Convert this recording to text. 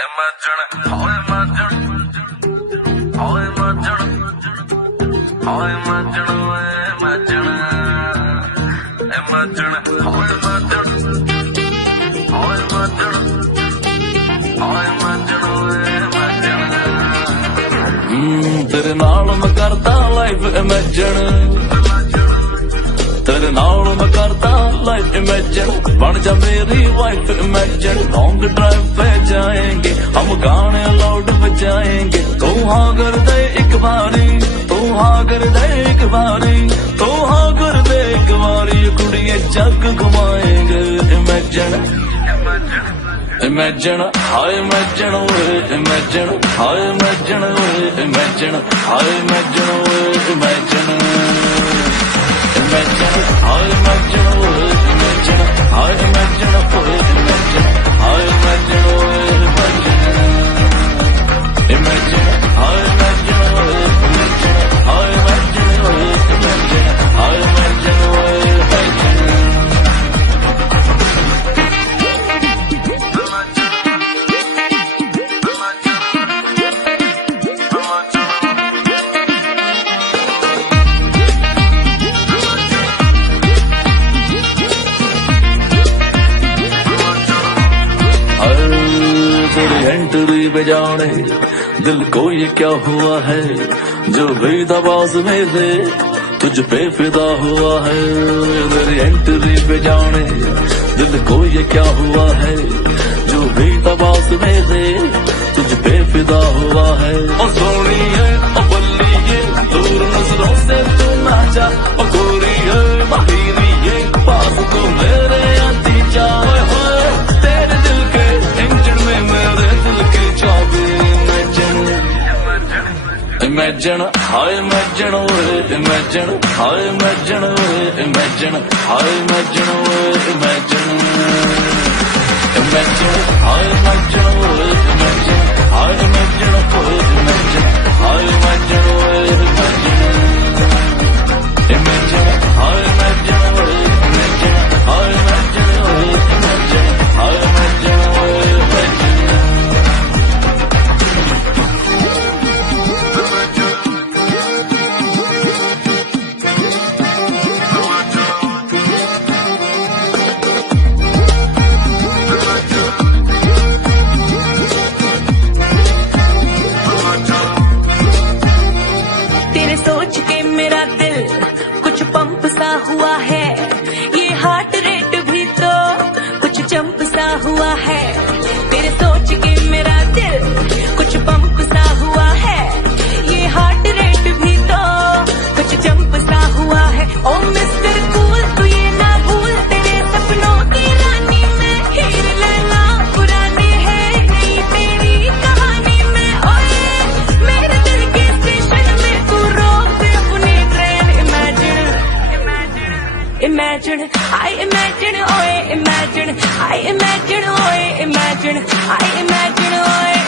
Imagine, oh imagine, oh imagine, oh imagine, imagine, imagine, oh imagine, oh imagine, oh imagine, imagine. तेरे नाल मैं करता life imagine, तेरे नाल मैं करता लाइफ इमेजिन, बन जा मेरी वाइफ इमेजिन। लॉन्ग ड्राइव पे जाएंगे हम, गाने लाउड बजाएंगे, तू हाँ कर दे एक बारी, तू हाँ कर दे एक बारी, तू हाँ कर दे एक बारी, कुड़िए जग घुमाएंगे imagine, imagine, hi imagine, imagine, hi imagine, imagine, hi imagine, imagine, imagine, I imagine, imagine, I imagine, imagine, I imagine, imagine, imagine, I imagine, imagine, I imagine, imagine, I imagine, entry बजाने दिल को ये क्या हुआ है, जो बेदबाज में से तुझ पे फिदा हुआ है। तेरी एंट्री बजाने दिल को ये क्या हुआ है, जो बेदबाज में से तुझ पे फिदा हुआ है। ओ सोनी है ओ बल्ली है, दूर नजरों से तू ना जा, ओ गोरी है माहिरी है, पास को मेरे आती जाए, तेरे दिल के इंजन में मेरे imagine, I imagine, imagine, I imagine, imagine, I imagine, imagine, imagine, I imagine, imagine, I imagine, imagine, I imagine, imagine, imagine, I imagine, imagine, I imagine, imagine, I imagine, imagine. हुआ है ये heart rate भी तो कुछ jump सा हुआ है, तेरे सोच के मेरा दिल कुछ पंप सा हुआ है, ये हार्ट रेट भी तो कुछ जंप सा हुआ है। ओ मिस्टर कूल तू ये ना भूल, तेरे सपनों की रानी में हीर लैला पुरानी है, नहीं तेरी कहानी में। ओए मेरे दिल के स्टेशन में तू रोक दे अपनी train. Imagine, I imagine, oh imagine, I imagine, oh imagine, I imagine, oh